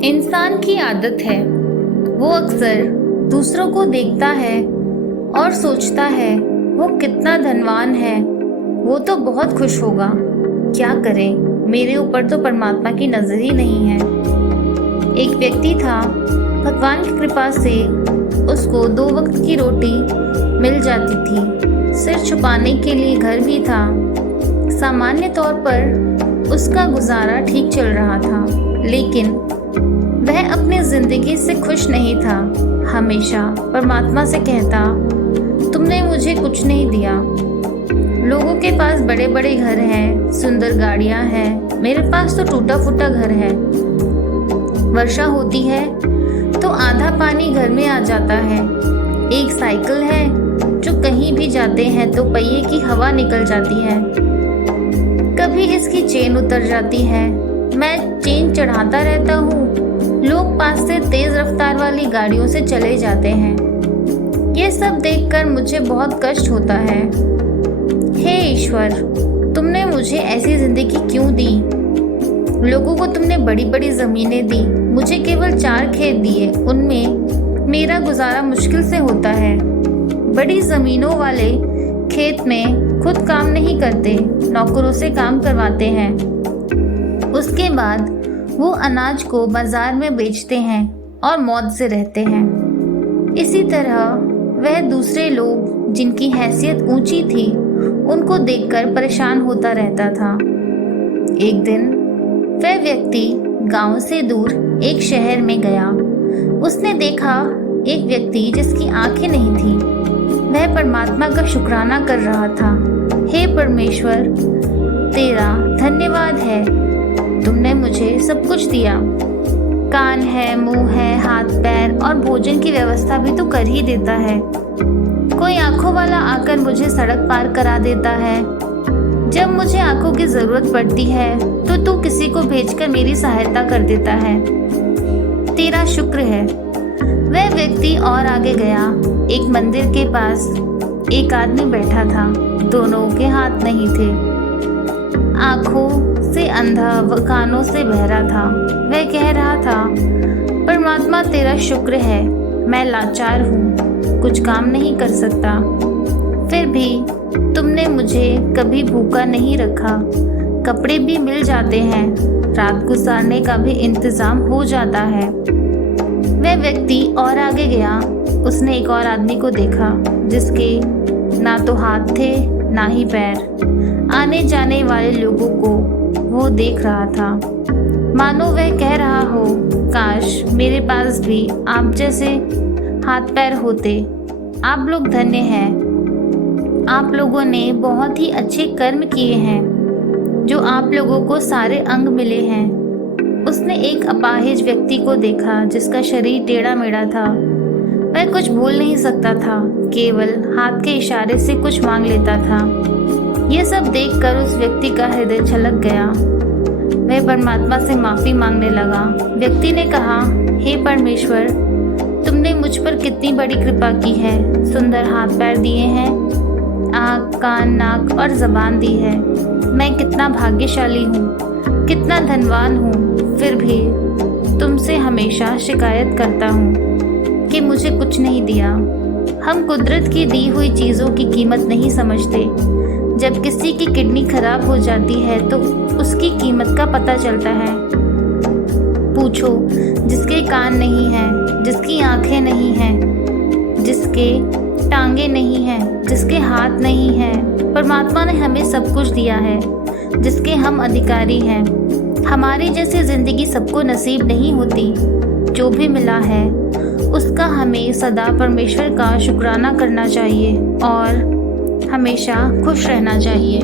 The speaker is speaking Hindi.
इंसान की आदत है, वो अक्सर दूसरों को देखता है और सोचता है वो कितना धनवान है, वो तो बहुत खुश होगा। क्या करें, मेरे ऊपर तो परमात्मा की नजर ही नहीं है। एक व्यक्ति था, भगवान की कृपा से उसको 2 वक्त की रोटी मिल जाती थी, सिर छुपाने के लिए घर भी था। सामान्य तौर पर उसका गुजारा ठीक चल रहा था, लेकिन वह अपनी जिंदगी से खुश नहीं था। हमेशा परमात्मा से कहता, तुमने मुझे कुछ नहीं दिया। लोगों के पास बड़े बड़े घर हैं, सुंदर गाड़ियां हैं, मेरे पास तो टूटा फूटा घर है। वर्षा होती है तो आधा पानी घर में आ जाता है। एक साइकिल है जो कहीं भी जाते हैं तो पहिए की हवा निकल जाती है। कभी इसकी चेन उतर जाती है, मैं चेन चढ़ाता रहता हूँ, लोग पास से तेज रफ्तार वाली गाड़ियों से चले जाते हैं। ये सब देखकर मुझे बहुत कष्ट होता है। हे ईश्वर, तुमने मुझे ऐसी जिंदगी क्यों दी? लोगों को तुमने बड़ी बड़ी जमीनें दी, मुझे केवल 4 खेत दिए, उनमें मेरा गुजारा मुश्किल से होता है। बड़ी जमीनों वाले खेत में खुद काम नहीं करते, नौकरों से काम करवाते हैं। उसके बाद वो अनाज को बाजार में बेचते हैं और मौज से रहते हैं। इसी तरह वह दूसरे लोग जिनकी हैसियत ऊंची थी, उनको देखकर परेशान होता रहता था। एक दिन वह व्यक्ति गांव से दूर एक शहर में गया। उसने देखा एक व्यक्ति जिसकी आंखें नहीं थी, वह परमात्मा का शुक्राना कर रहा था। हे परमेश्वर, तेरा धन्यवाद है, तुमने मुझे सब कुछ दिया। कान है, मुंह है, हाथ पैर और भोजन की व्यवस्था भी तो कर ही देता है। कोई आंखों वाला आकर मुझे सड़क पार करा देता है। जब मुझे आंखों की जरूरत पड़ती है तो तू किसी को भेजकर मेरी सहायता कर देता है। तेरा शुक्र है। वह व्यक्ति और आगे गया। एक मंदिर के पास एक आदमी बैठा था, दोनों के हाथ नहीं थे, आंखों से अंधा व कानों से बहरा था। वह कह रहा था, परमात्मा तेरा शुक्र है, मैं लाचार हूँ, कुछ काम नहीं कर सकता, फिर भी तुमने मुझे कभी भूखा नहीं रखा। कपड़े भी मिल जाते हैं, रात गुजारने का भी इंतजाम हो जाता है। वह व्यक्ति और आगे गया। उसने एक और आदमी को देखा जिसके ना तो हाथ थे ना ही पैर। आने जाने वाले लोगों को वो देख रहा था, मानो वह कह रहा हो, काश मेरे पास भी आप जैसे हाथ पैर होते। आप लोग धन्य हैं, आप लोगों ने बहुत ही अच्छे कर्म किए हैं जो आप लोगों को सारे अंग मिले हैं। उसने एक अपाहिज व्यक्ति को देखा जिसका शरीर टेढ़ा मेढ़ा था। वह कुछ बोल नहीं सकता था, केवल हाथ के इशारे से कुछ मांग लेता था। यह सब देखकर उस व्यक्ति का हृदय छलक गया। वह परमात्मा से माफी मांगने लगा। व्यक्ति ने कहा, हे परमेश्वर, तुमने मुझ पर कितनी बड़ी कृपा की है। सुंदर हाथ पैर दिए हैं, आँख, कान, नाक और जबान दी है। मैं कितना भाग्यशाली हूँ, कितना धनवान हूँ, फिर भी तुमसे हमेशा शिकायत करता हूँ कि मुझे कुछ नहीं दिया। हम कुदरत की दी हुई चीज़ों की कीमत नहीं समझते। जब किसी की किडनी खराब हो जाती है तो उसकी कीमत का पता चलता है। पूछो, जिसके कान नहीं हैं, जिसकी आंखें नहीं हैं, जिसके टांगे नहीं हैं, जिसके हाथ नहीं हैं, परमात्मा ने हमें सब कुछ दिया है जिसके हम अधिकारी हैं। हमारी जैसी जिंदगी सबको नसीब नहीं होती। जो भी मिला है उसका हमें सदा परमेश्वर का शुक्राना करना चाहिए और हमेशा खुश रहना चाहिए।